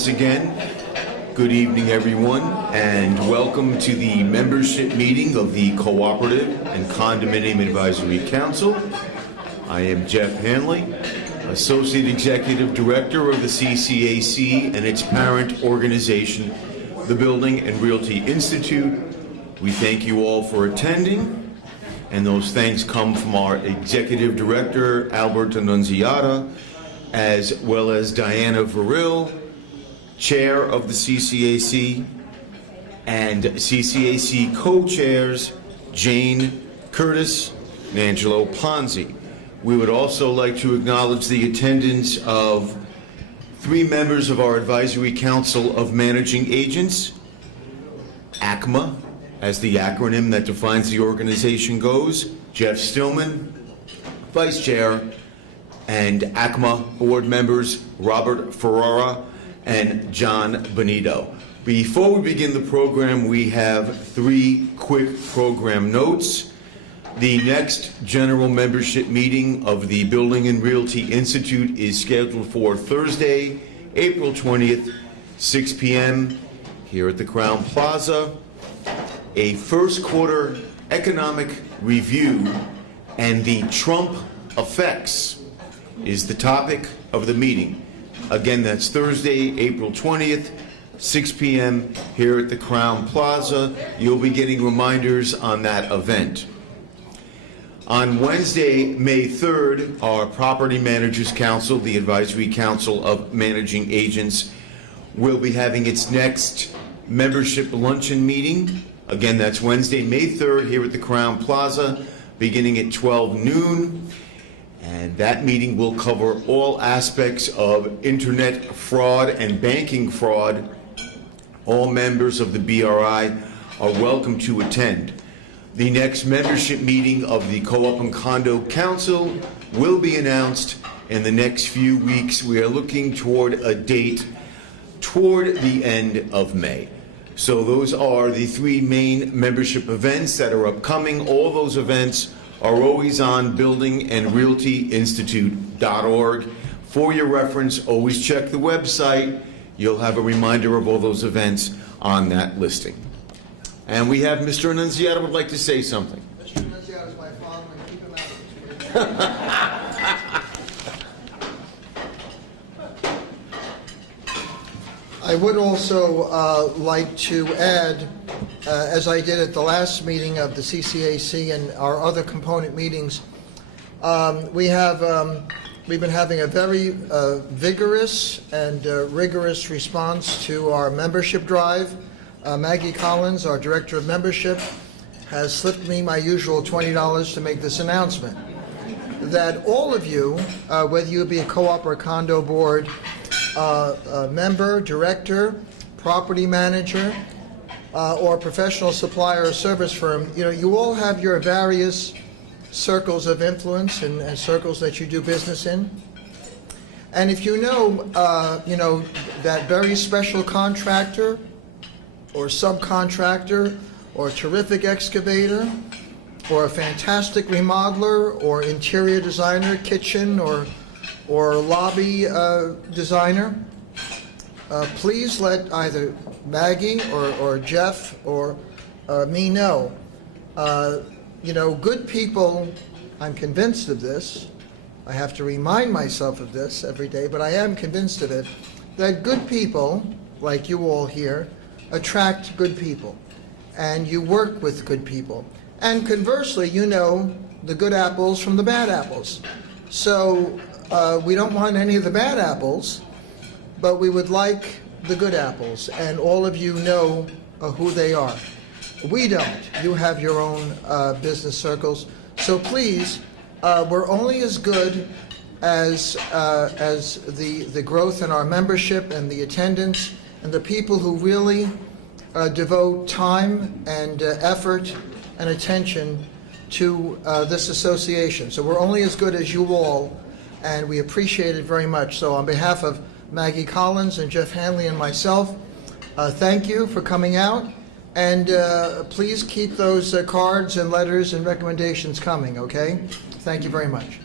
Once again, good evening everyone, and welcome to the membership meeting of the Cooperative and Condominium Advisory Council. I am Jeff Hanley, Associate Executive Director of the CCAC and its parent organization, the Building and Realty Institute. We thank you all for attending, and those thanks come from our Executive Director, Albert Annunziata, as well as Diana Verrill, Chair of the CCAC, and CCAC co-chairs Jane Curtis and Angelo Ponzi. We would also like to acknowledge the attendance of 3 members of our Advisory Council of Managing Agents, ACMA, as the acronym that defines the organization goes, Jeff Stillman, Vice Chair, and ACMA board members Robert Ferrara and John Benito. Before we begin the program, we have 3 quick program notes. The next general membership meeting of the Building and Realty Institute is scheduled for Thursday, April 20th, 6 p.m. here at the Crowne Plaza. A first quarter economic review and the Trump effects is the topic of the meeting. Again, that's Thursday, April 20th, 6 p.m. here at the Crowne Plaza. You'll be getting reminders on that event. On Wednesday, May 3rd, our Property Managers Council, the Advisory Council of Managing Agents, will be having its next membership luncheon meeting. Again, that's Wednesday, May 3rd, here at the Crowne Plaza, beginning at 12 noon. And that meeting will cover all aspects of internet fraud and banking fraud. All members of the BRI are welcome to attend. The next membership meeting of the Co-op and Condo Council will be announced in the next few weeks. We are looking toward a date toward the end of May. So those are the 3 main membership events that are upcoming. All those events are always on buildingandrealtyinstitute.org. For your reference, always check the website. You'll have a reminder of all those events on that listing. And we have Mr. Annunziata would like to say something. Mr. Annunziata is my father, and keep him out of it. I would also like to add, as I did at the last meeting of the CCAC and our other component meetings, we've been having a very vigorous and rigorous response to our membership drive. Maggie Collins, our Director of Membership, has slipped me my usual $20 to make this announcement. That all of you, whether you be a co-op or condo board, member, director, property manager, or professional supplier or service firm, you all have your various circles of influence and circles that you do business in. And if you know that very special contractor or subcontractor or terrific excavator or a fantastic remodeler or interior designer, kitchen or lobby designer, please let either Maggie or Jeff or me know. Good people, I'm convinced of this. I have to remind myself of this every day, but I am convinced of it, that good people, like you all here, attract good people. And you work with good people. And conversely, you know the good apples from the bad apples. So we don't want any of the bad apples, but we would like the good apples. And all of you know who they are. We don't. You have your own business circles. So please, we're only as good as the growth in our membership and the attendance and the people who really devote time and effort and attention to this association. So we're only as good as you all, and we appreciate it very much. So on behalf of Maggie Collins and Jeff Hanley and myself, thank you for coming out, and please keep those cards and letters and recommendations coming, okay? Thank you very much.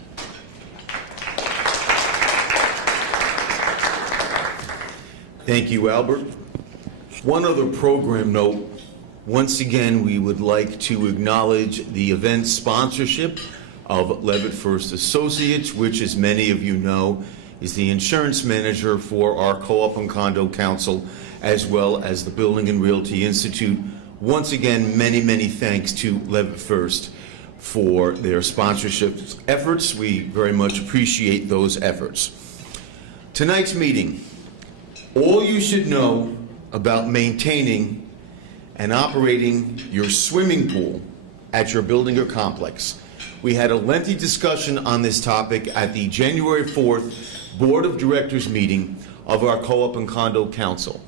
Thank you, Albert. One other program note. Once again, we would like to acknowledge the event sponsorship of Levitt Fuirst Associates, which, as many of you know, is the insurance manager for our Co-op and Condo Council, as well as the Building and Realty Institute. Once again, many, many thanks to Levitt Fuirst for their sponsorship efforts. We very much appreciate those efforts. Tonight's meeting, all you should know about maintaining and operating your swimming pool at your building or complex. We had a lengthy discussion on this topic at the January 4th Board of Directors meeting of our Co-op and Condo Council.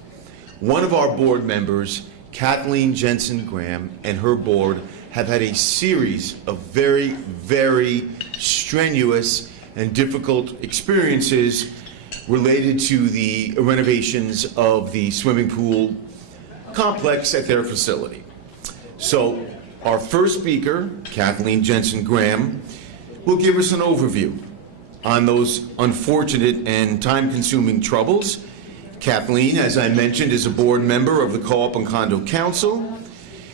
One of our board members, Kathleen Jensen Graham, and her board have had a series of very, very strenuous and difficult experiences related to the renovations of the swimming pool complex at their facility. So our first speaker, Kathleen Jensen Graham, will give us an overview on those unfortunate and time-consuming troubles. Kathleen, as I mentioned, is a board member of the Co-op and Condo Council.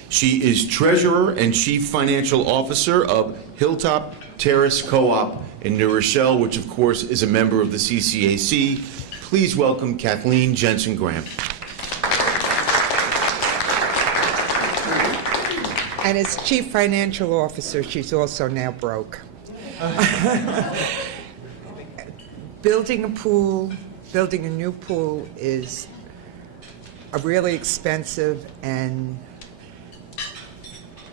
She is treasurer and chief financial officer of Hilltop Terrace Co-op in New Rochelle, which of course is a member of the CCAC. Please welcome Kathleen Jensen Graham. And as chief financial officer, she's also now broke. Building a new pool is a really expensive, and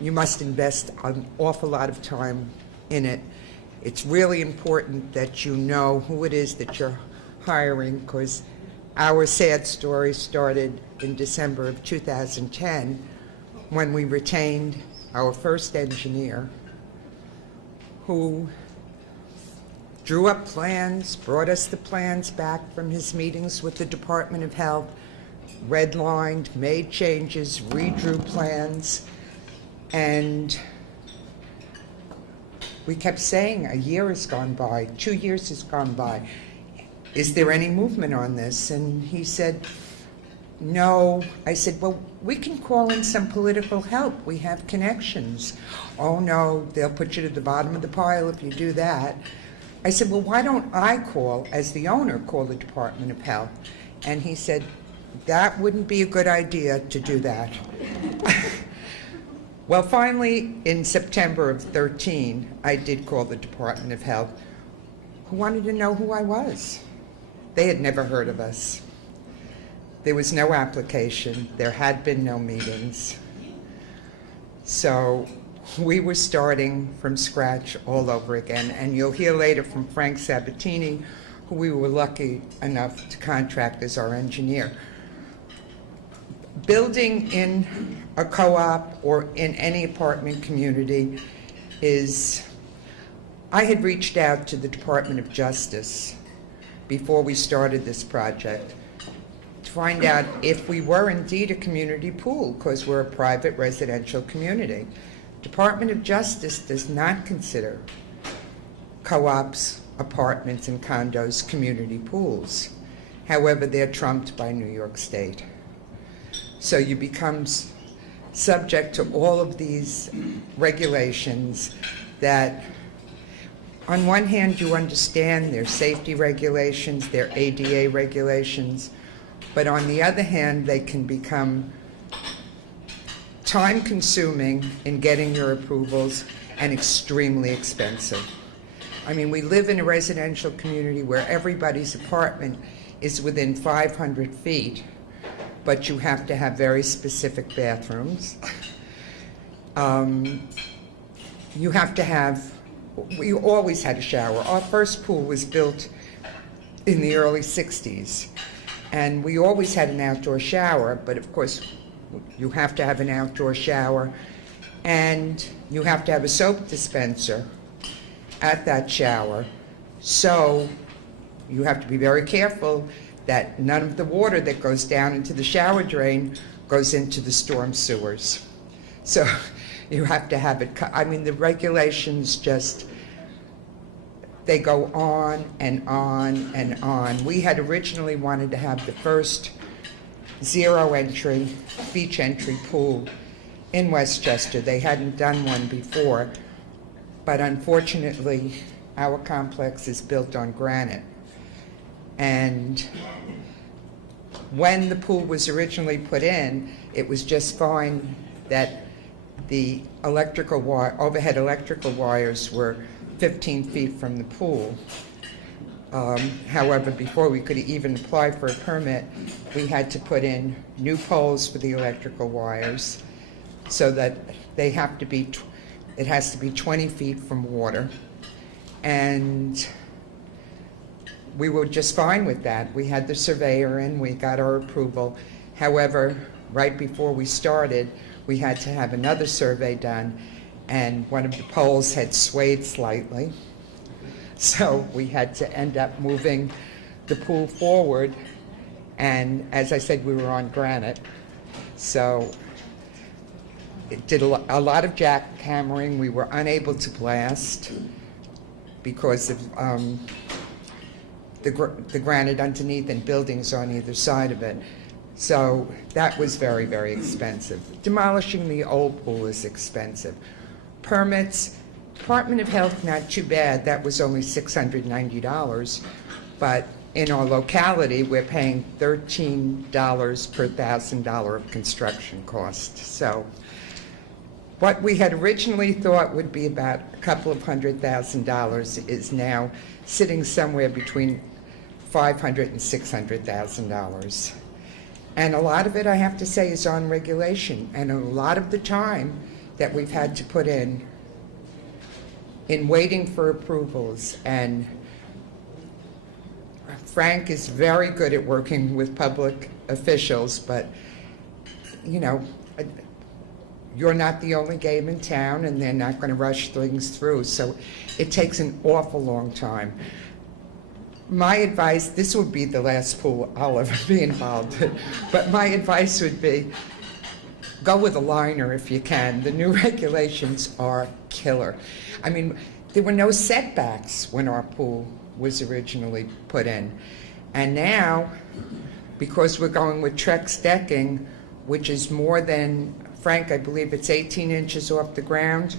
you must invest an awful lot of time in it. It's really important that you know who it is that you're hiring, because our sad story started in December of 2010 when we retained our first engineer, who drew up plans, brought us the plans back from his meetings with the Department of Health, redlined, made changes, redrew plans, and we kept saying, a year has gone by, 2 years has gone by. Is there any movement on this? And he said, no. I said, well, we can call in some political help. We have connections. Oh, no, they'll put you to the bottom of the pile if you do that. I said, well, why don't I call, as the owner, call the Department of Health? And he said, that wouldn't be a good idea to do that. Well, finally, in September of 13, I did call the Department of Health, who wanted to know who I was. They had never heard of us. There was no application. There had been no meetings. So we were starting from scratch all over again. And you'll hear later from Frank Sabatini, who we were lucky enough to contract as our engineer. Building in a co-op or in any apartment community is, I had reached out to the Department of Justice before we started this project to find out if we were indeed a community pool, because we're a private residential community. Department of Justice does not consider co-ops, apartments, and condos community pools. However, they're trumped by New York State. So you become subject to all of these regulations that, on one hand, you understand their safety regulations, their ADA regulations, but on the other hand, they can become time-consuming in getting your approvals and extremely expensive. I mean, we live in a residential community where everybody's apartment is within 500 feet, but you have to have very specific bathrooms. You have to have, we always had a shower. Our first pool was built in the early 60s, and we always had an outdoor shower, but of course, you have to have an outdoor shower, and you have to have a soap dispenser at that shower. So you have to be very careful that none of the water that goes down into the shower drain goes into the storm sewers. So you have to have it, I mean, the regulations just, they go on and on and on. We had originally wanted to have the first zero entry, beach entry pool in Westchester. They hadn't done one before, but unfortunately, our complex is built on granite. And when the pool was originally put in, it was just fine that the overhead electrical wires were 15 feet from the pool. However, before we could even apply for a permit, we had to put in new poles for the electrical wires so that it has to be 20 feet from water. And we were just fine with that. We had the surveyor in, we got our approval. However, right before we started, we had to have another survey done, and one of the poles had swayed slightly. So we had to end up moving the pool forward, and as I said, we were on granite. So it did a lot of jackhammering. We were unable to blast because of the granite underneath and buildings on either side of it. So that was very, very expensive. Demolishing the old pool is expensive. Permits, Department of Health, not too bad. That was only $690. But in our locality, we're paying $13 per $1,000 of construction cost. So what we had originally thought would be about a couple of $100,000 is now sitting somewhere between $500,000 and $600,000. And a lot of it, I have to say, is on regulation. And a lot of the time that we've had to put in waiting for approvals. And Frank is very good at working with public officials, but, you know, you're not the only game in town, and they're not going to rush things through. So it takes an awful long time. My advice, this would be the last pool I'll ever be involved in, but my advice would be go with a liner if you can. The new regulations are killer. I mean, there were no setbacks when our pool was originally put in. And now, because we're going with Trex decking, which is more than, Frank, I believe it's 18 inches off the ground.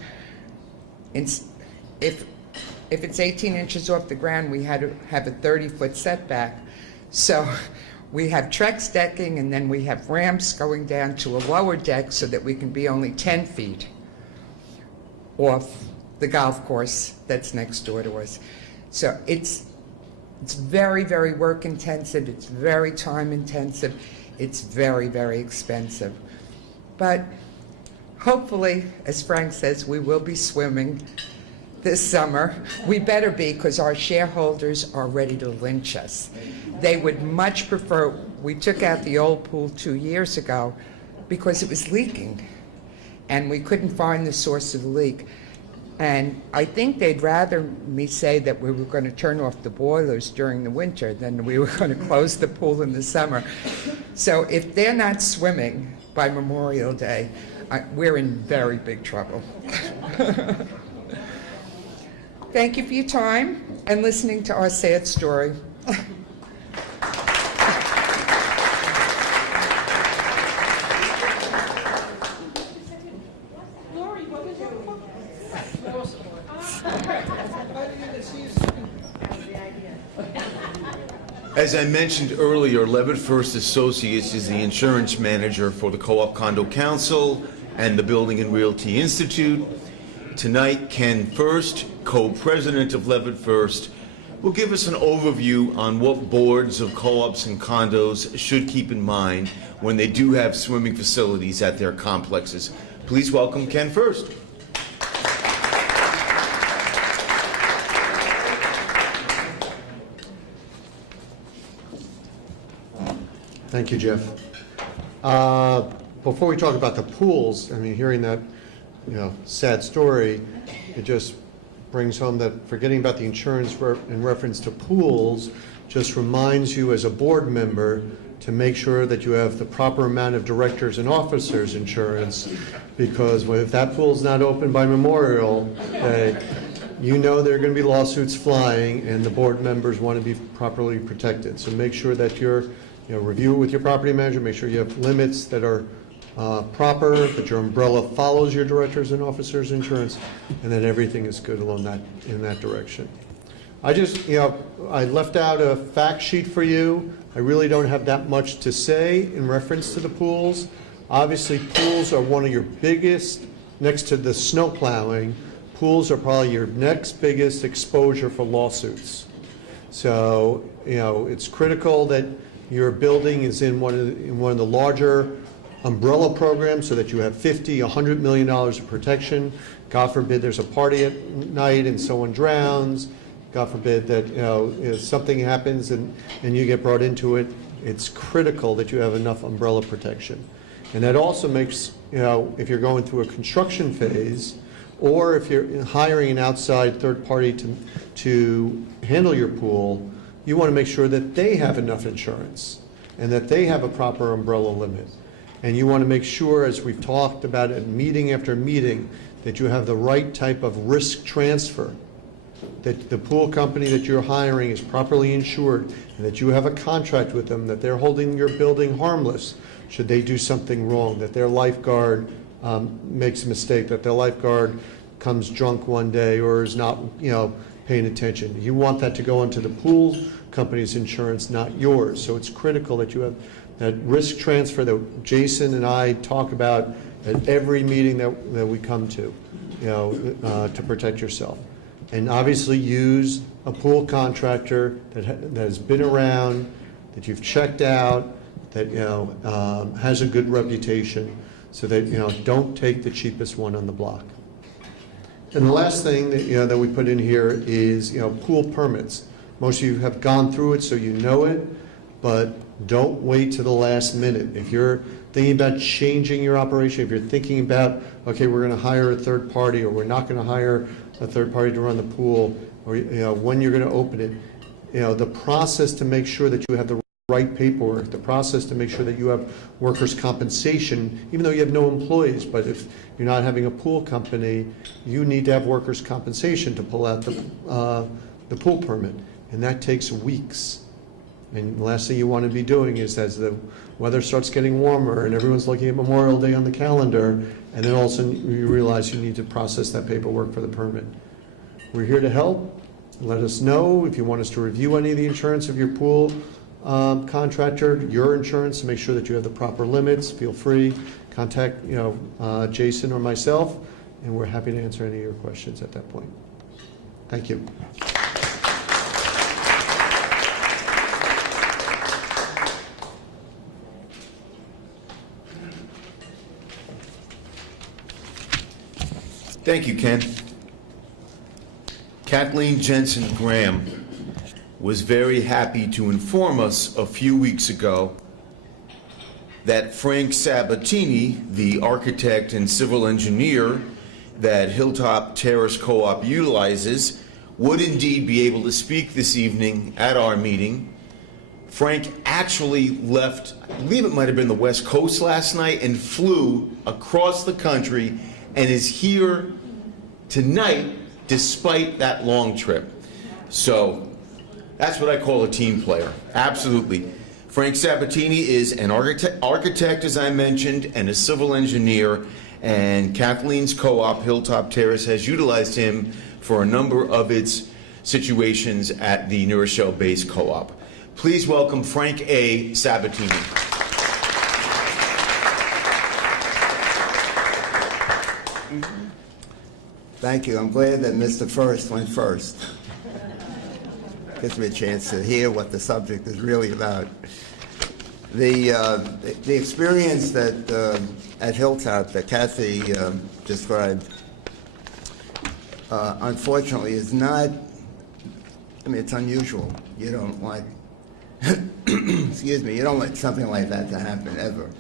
If it's 18 inches off the ground, we had to have a 30-foot setback. So we have Trex decking, and then we have ramps going down to a lower deck so that we can be only 10 feet off the golf course that's next door to us. So it's very, very work intensive. It's very time intensive. It's very, very expensive. But hopefully, as Frank says, we will be swimming this summer. We better be, because our shareholders are ready to lynch us. They would much prefer, we took out the old pool 2 years ago because it was leaking and we couldn't find the source of the leak. And I think they'd rather me say that we were going to turn off the boilers during the winter than we were going to close the pool in the summer. So if they're not swimming by Memorial Day, we're in very big trouble. Thank you for your time and listening to our sad story. As I mentioned earlier, Levitt Fuirst Associates is the insurance manager for the Co-op Condo Council and the Building and Realty Institute. Tonight, Ken Fuirst, co-president of Levitt Fuirst, will give us an overview on what boards of co-ops and condos should keep in mind when they do have swimming facilities at their complexes. Please welcome Ken Fuirst. Thank you, Jeff. Before we talk about the pools, I mean, hearing that, sad story, it just brings home that forgetting about the insurance in reference to pools just reminds you as a board member to make sure that you have the proper amount of directors and officers insurance, because if that pool's not open by Memorial Day, you know there are going to be lawsuits flying and the board members want to be properly protected. So make sure that your review it with your property manager, make sure you have limits that are proper, that your umbrella follows your directors and officers insurance, and that everything is good in that direction. I just, I left out a fact sheet for you. I really don't have that much to say in reference to the pools. Obviously, pools are one of your biggest, next to the snow plowing, pools are probably your next biggest exposure for lawsuits. So, it's critical that your building is in one of the larger umbrella programs so that you have $50, $100 million of protection. God forbid there's a party at night and someone drowns. God forbid that if something happens and you get brought into it. It's critical that you have enough umbrella protection. And that also makes, if you're going through a construction phase, or if you're hiring an outside third party to handle your pool, you want to make sure that they have enough insurance and that they have a proper umbrella limit. And you want to make sure, as we've talked about at meeting after meeting, that you have the right type of risk transfer, that the pool company that you're hiring is properly insured, and that you have a contract with them, that they're holding your building harmless should they do something wrong, that their lifeguard makes a mistake, that their lifeguard comes drunk one day or is not, paying attention. You want that to go into the pool company's insurance, not yours. So it's critical that you have that risk transfer that Jason and I talk about at every meeting that we come to, to protect yourself. And obviously use a pool contractor that has been around, that you've checked out, that has a good reputation, so that don't take the cheapest one on the block. And the last thing that that we put in here is pool permits. Most of you have gone through it, so you know it, but don't wait to the last minute. If you're thinking about changing your operation, if you're thinking about, okay, we're going to hire a third party, or we're not going to hire a third party to run the pool, or when you're going to open it, the process to make sure that you have the right paperwork, the process to make sure that you have workers' compensation, even though you have no employees, but if you're not having a pool company, you need to have workers' compensation to pull out the pool permit, and that takes weeks. And the last thing you want to be doing is, as the weather starts getting warmer and everyone's looking at Memorial Day on the calendar, and then all of a sudden you realize you need to process that paperwork for the permit. We're here to help. Let us know if you want us to review any of the insurance of your pool contractor, your insurance, to make sure that you have the proper limits. Feel free, contact Jason or myself, and we're happy to answer any of your questions at that point. Thank you. Thank you, Ken. Kathleen Jensen Graham was very happy to inform us a few weeks ago that Frank Sabatini, the architect and civil engineer that Hilltop Terrace Co-op utilizes, would indeed be able to speak this evening at our meeting. Frank actually left, I believe it might have been the West Coast last night, and flew across the country and is here tonight despite that long trip. So that's what I call a team player. Absolutely. Frank Sabatini is an architect, as I mentioned, and a civil engineer, and Kathleen's co-op, Hilltop Terrace, has utilized him for a number of its situations at the New Rochelle-based co-op. Please welcome Frank A. Sabatini. Thank you. I'm glad that Mr. Fuirst went first. Gives me a chance to hear what the subject is really about. The experience that at Hilltop that Kathy described, unfortunately, is not. I mean, it's unusual. You don't want, excuse me, you don't want something like that to happen ever.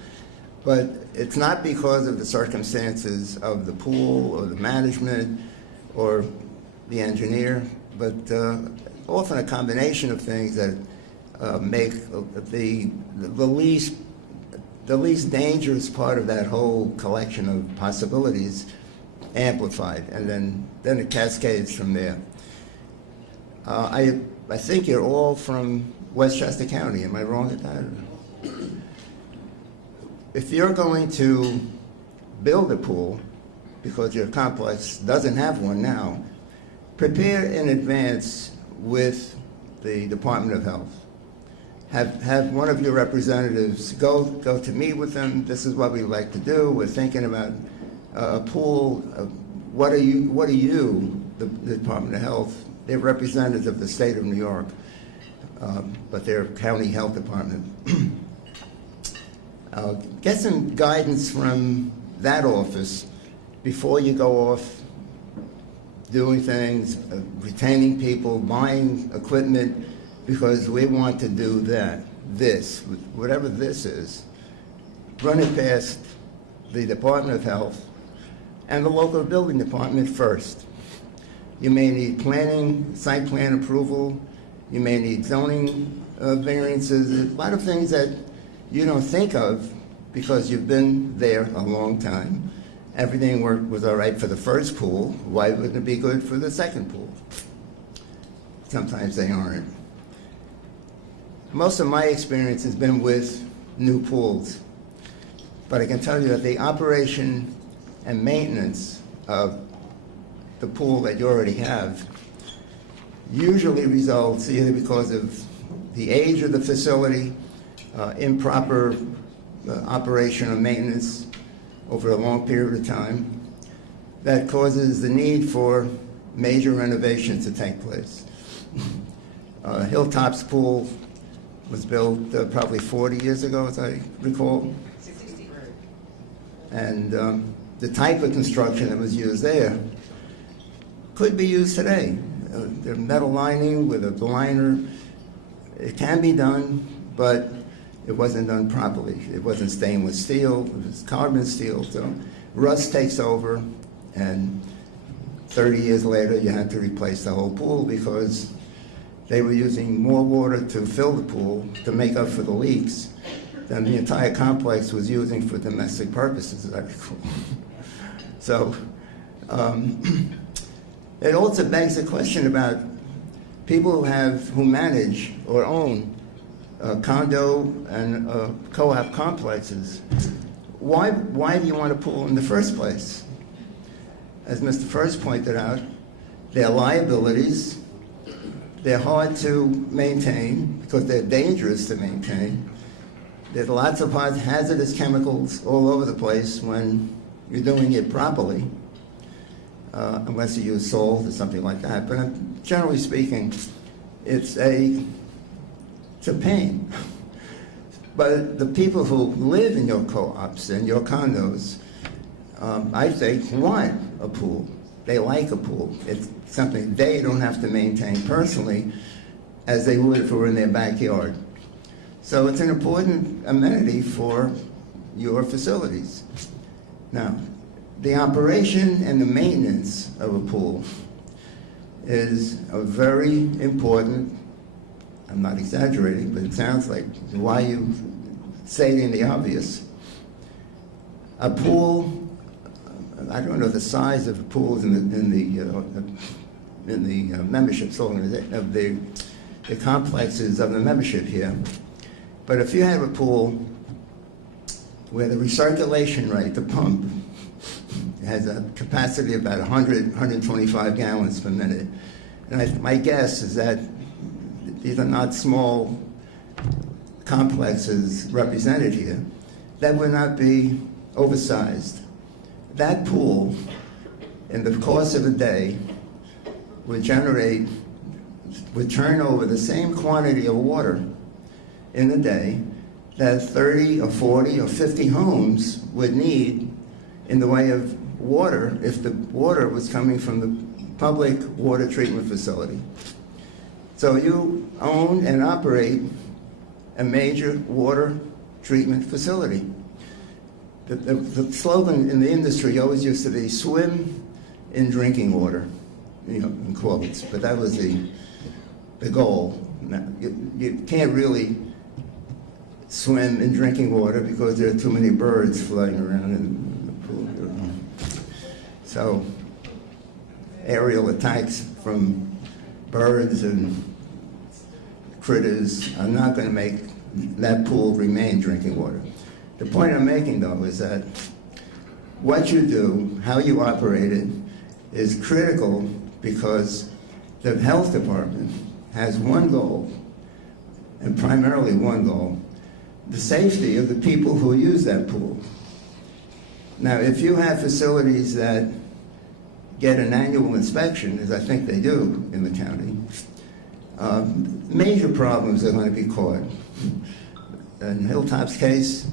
But it's not because of the circumstances of the pool or the management or the engineer, but often a combination of things that make the least dangerous part of that whole collection of possibilities amplified, and then it cascades from there. I think you're all from Westchester County. Am I wrong at that? If you're going to build a pool, because your complex doesn't have one now, prepare in advance with the Department of Health. Have one of your representatives go to meet with them. This is what we'd like to do. We're thinking about a pool. What are you, the Department of Health? They're representatives of the state of New York, but they're county health department. Get some guidance from that office before you go off doing things, retaining people, buying equipment, because we want to do this, whatever this is. Run it past the Department of Health and the local building department first. You may need planning, site plan approval. You may need zoning variances. A lot of things that you don't think of because you've been there a long time. Everything was all right for the first pool. Why wouldn't it be good for the second pool? Sometimes they aren't. Most of my experience has been with new pools. But I can tell you that the operation and maintenance of the pool that you already have usually results either because of the age of the facility, improper operation or maintenance over a long period of time, that causes the need for major renovations to take place. Hilltop's pool was built probably 40 years ago, as I recall. And the type of construction that was used there could be used today. The metal lining with a liner, it can be done, but it wasn't done properly. It wasn't stainless steel, it was carbon steel, so rust takes over, and 30 years later you had to replace the whole pool because they were using more water to fill the pool to make up for the leaks than the entire complex was using for domestic purposes, as I recall. So it also begs the question about people who manage or own condo and co-op complexes. Why do you want a pool in the first place? As Mr. Fuirst pointed out, they're liabilities. They're hard to maintain because they're dangerous to maintain. There's lots of hazardous chemicals all over the place when you're doing it properly, unless you use salt or something like that. But generally speaking, it's a pain. But the people who live in your co-ops and your condos, I think, want a pool. They like a pool. It's something they don't have to maintain personally as they would if it were in their backyard. So it's an important amenity for your facilities. Now, the operation and the maintenance of a pool is a very important, I'm not exaggerating, but it sounds like why you stating the obvious. A pool, I don't know the size of the pools in the memberships of the complexes of the membership here, but if you have a pool where the recirculation rate, the pump, has a capacity of about 125 gallons per minute, and my guess is that these are not small complexes represented here, that would not be oversized. That pool, in the course of a day, would turn over the same quantity of water in a day that 30 or 40 or 50 homes would need in the way of water if the water was coming from the public water treatment facility. So you own and operate a major water treatment facility. The slogan in the industry always used to be swim in drinking water, in quotes, but that was the goal. Now, you can't really swim in drinking water because there are too many birds flying around in the pool. So aerial attacks from birds and critters are not going to make that pool remain drinking water. The point I'm making, though, is that what you do, how you operate it, is critical because the health department has one goal, and primarily one goal: the safety of the people who use that pool. Now, if you have facilities that get an annual inspection, as I think they do in the county, major problems are going to be caught. In Hilltop's case,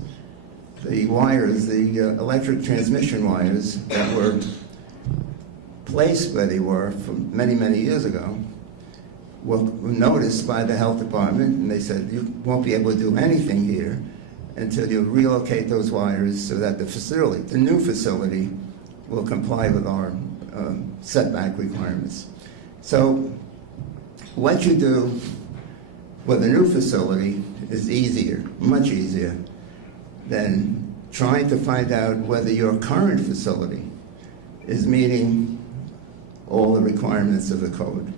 the wires, the electric transmission wires that were placed where they were from many, many years ago were noticed by the health department, and they said, you won't be able to do anything here until you relocate those wires so that the facility, the new facility, will comply with our setback requirements. So what you do with a new facility is easier, much easier, than trying to find out whether your current facility is meeting all the requirements of the code.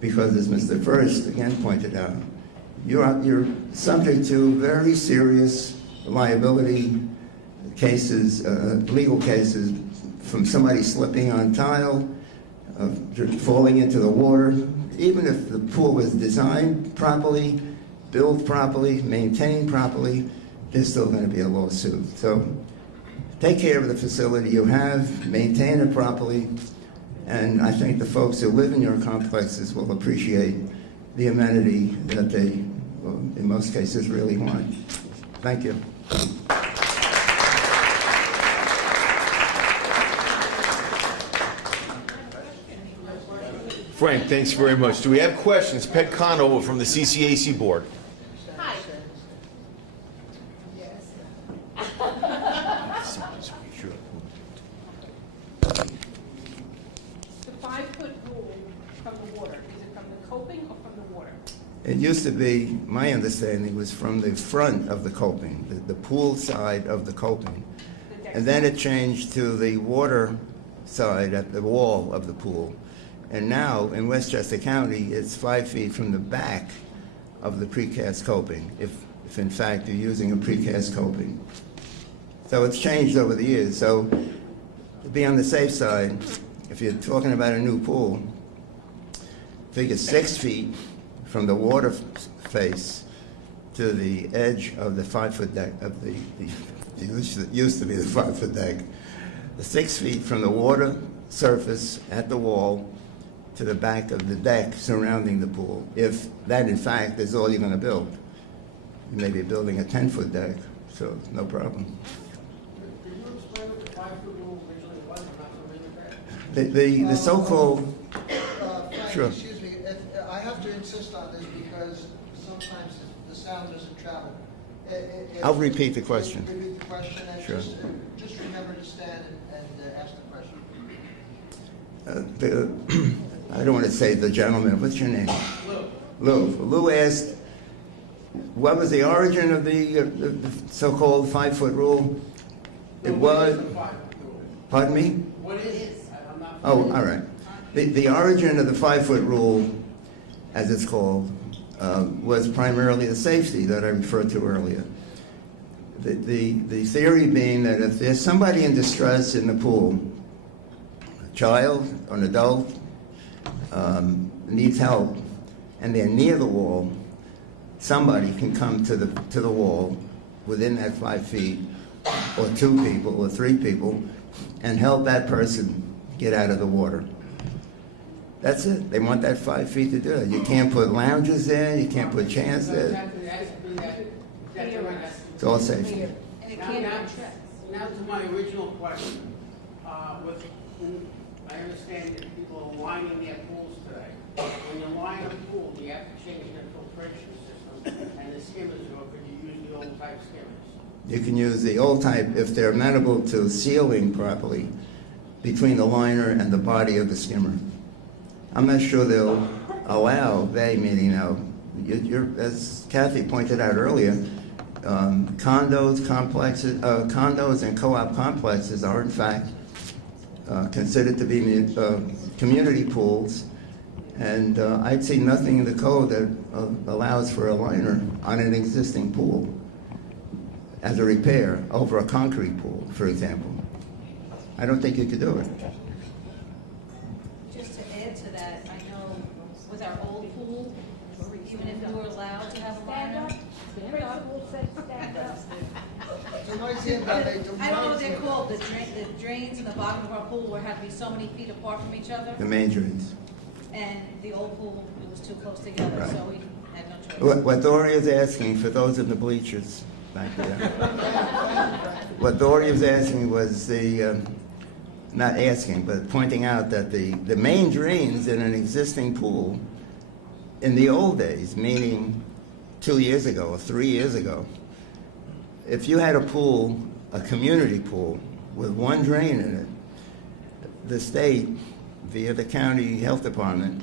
Because as Mr. Fuirst again pointed out, you're subject to very serious liability cases, legal cases, from somebody slipping on tile, falling into the water. Even if the pool was designed properly, built properly, maintained properly, there's still going to be a lawsuit. So take care of the facility you have, maintain it properly, and I think the folks who live in your complexes will appreciate the amenity that they, in most cases, really want. Thank you. Frank, thanks very much. Do we have questions? Pet Conover from the CCAC board. Hi. The 5-foot rule from the water, is it from the coping or from the water? It used to be, my understanding was from the front of the coping, the pool side of the coping. And then it changed to the water side at the wall of the pool. And now, in Westchester County, it's 5 feet from the back of the precast coping, if in fact you're using a precast coping. So it's changed over the years. So to be on the safe side, if you're talking about a new pool, figure 6 feet from the water face to the edge of the 5-foot deck of the used to be the 5-foot deck. The 6 feet from the water surface at the wall to the back of the deck surrounding the pool, if that in fact is all you're going to build. You may be building a 10-foot deck, so no problem. Can you explain what the 5-foot rule originally was? I'm not familiar with that. The so-called, Frank, Sure. excuse me, I have to insist on this because sometimes the sound doesn't travel. I'll repeat the question. Repeat the question and Sure. just remember to stand and ask the question. I don't want to say the gentleman, what's your name? Lou. Lou asked, what was the origin of the so-called 5-foot rule? It was, pardon me? What is it? I'm not Oh, familiar. all right. The origin of the 5-foot rule, as it's called, was primarily the safety that I referred to earlier. The theory being that if there's somebody in distress in the pool, a child, an adult, needs help, and they're near the wall, somebody can come to the wall within that 5 feet, or 2 people, or 3 people, and help that person get out of the water. That's it. They want that 5 feet to do it. You can't put lounges there. You can't put chairs there. It's all safety. And it Now, can't now, have tricks. now to my original question. I understand that people are lining their pools today. When you line a pool, do you have to change the filtration system and the skimmers, or could you use the old type skimmers? You can use the old type if they're amenable to sealing properly between the liner and the body of the skimmer. I'm not sure they'll allow, they meaning now, as Kathy pointed out earlier, condos and co-op complexes are in fact considered to be community pools, And I'd see nothing in the code that allows for a liner on an existing pool as a repair over a concrete pool, for example. I don't think you could do it. Just to add to that, I know with our old pool, even if we were allowed to have a liner, I don't know what they're called, the drains in the bottom of our pool where had to be so many feet apart from each other, The main drains. and the old pool, it was too close together, Right. so we had no choice. What Dory is asking, for those in the bleachers back there, what Dory was asking was not asking, but pointing out that the main drains in an existing pool in the old days, meaning 2 years ago or 3 years ago, if you had a pool, a community pool, with one drain in it, the state, via the county health department,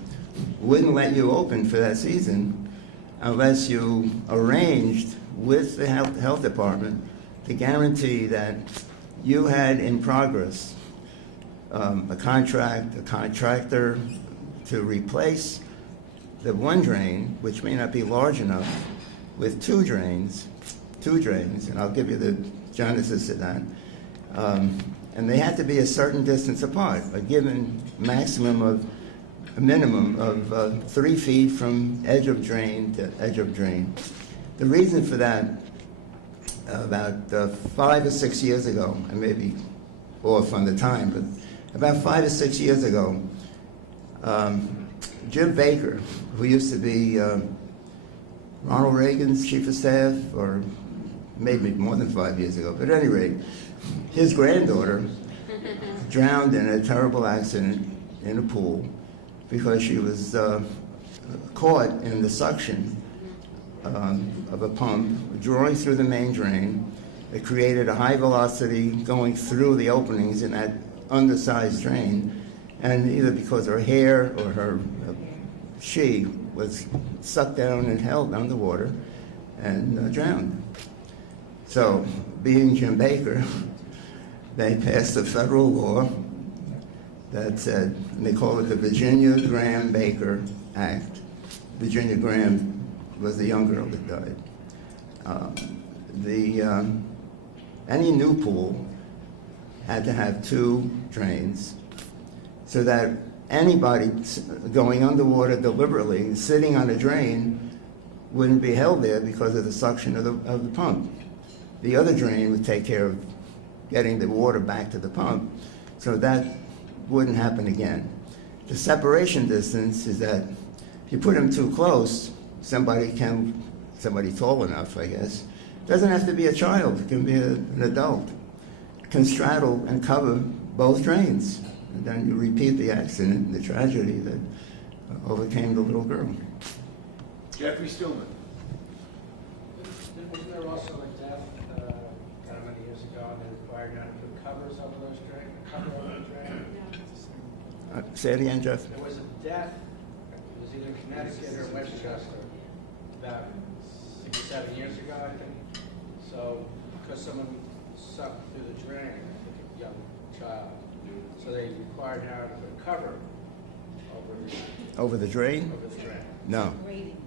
wouldn't let you open for that season unless you arranged with the health department to guarantee that you had in progress a contractor to replace the one drain, which may not be large enough, with two drains, and I'll give you the genesis of that. And they had to be a certain distance apart, a given minimum of 3 feet from edge of drain to edge of drain. The reason for that, about 5 or 6 years ago, I may be off on the time, but about 5 or 6 years ago, Jim Baker, who used to be Ronald Reagan's chief of staff, or maybe more than 5 years ago, but at any rate, his granddaughter drowned in a terrible accident in a pool because she was caught in the suction of a pump drawing through the main drain. It created a high velocity going through the openings in that undersized drain, and either because her hair or she was sucked down and held underwater and drowned. So, being Jim Baker, they passed a federal law that said, and they call it the Virginia Graham-Baker Act. Virginia Graham was the young girl that died. Any new pool had to have 2 drains so that anybody going underwater deliberately, sitting on a drain, wouldn't be held there because of the suction of the pump. The other drain would take care of getting the water back to the pump, so that wouldn't happen again. The separation distance is that if you put them too close, somebody tall enough, I guess, doesn't have to be a child, it can be an adult, can straddle and cover both drains. And then you repeat the accident and the tragedy that overcame the little girl. Jeffrey Stillman. Wasn't there also a death, many years ago, and they required now to put covers over those drains, cover over the drain? Say it again, Jeff. There was a death, it was either Connecticut or Westchester, about 6 or 7 years ago, I think. So, because someone sucked through the drain, I think a young child, so they required now to put a cover Over the drain? over the drain. No. Rating.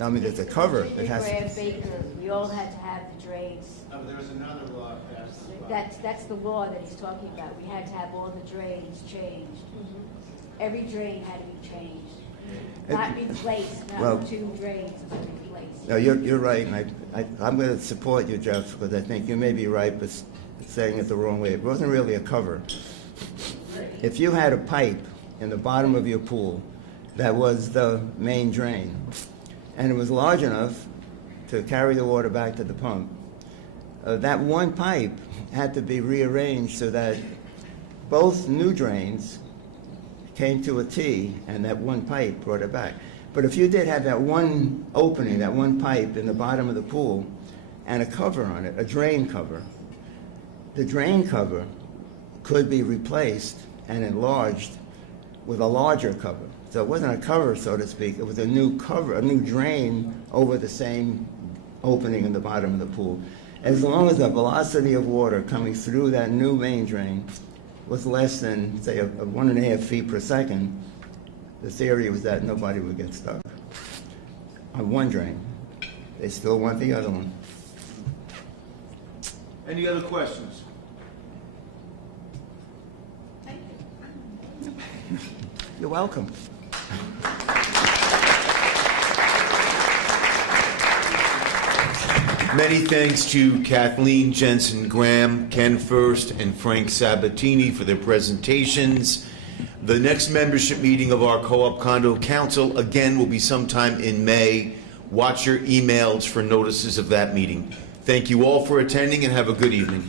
I mean, there's a cover. It has Graham Baker, we all had to have the drains. No, but there was another law passed. That's the law that he's talking about. We had to have all the drains changed. Every drain had to be changed. Not replaced, Well- not 2 drains were replaced. No, you're right, and I'm going to support you, Jeff, because I think you may be right, but saying it the wrong way. It wasn't really a cover. If you had a pipe in the bottom of your pool that was the main drain, and it was large enough to carry the water back to the pump, that one pipe had to be rearranged so that both new drains came to a T, and that one pipe brought it back. But if you did have that one opening, that one pipe in the bottom of the pool, and a cover on it, a drain cover, the drain cover could be replaced and enlarged with a larger cover. So it wasn't a cover, so to speak, it was a new cover, a new drain over the same opening in the bottom of the pool. As long as the velocity of water coming through that new main drain was less than, say, 1.5 feet per second, the theory was that nobody would get stuck on one drain. They still want the other one. Any other questions? You're welcome. Many thanks to Kathleen Jensen Graham, Ken Fuirst, and Frank Sabatini for their presentations. The next membership meeting of our Co-op Condo Council, again, will be sometime in May. Watch your emails for notices of that meeting. Thank you all for attending and have a good evening.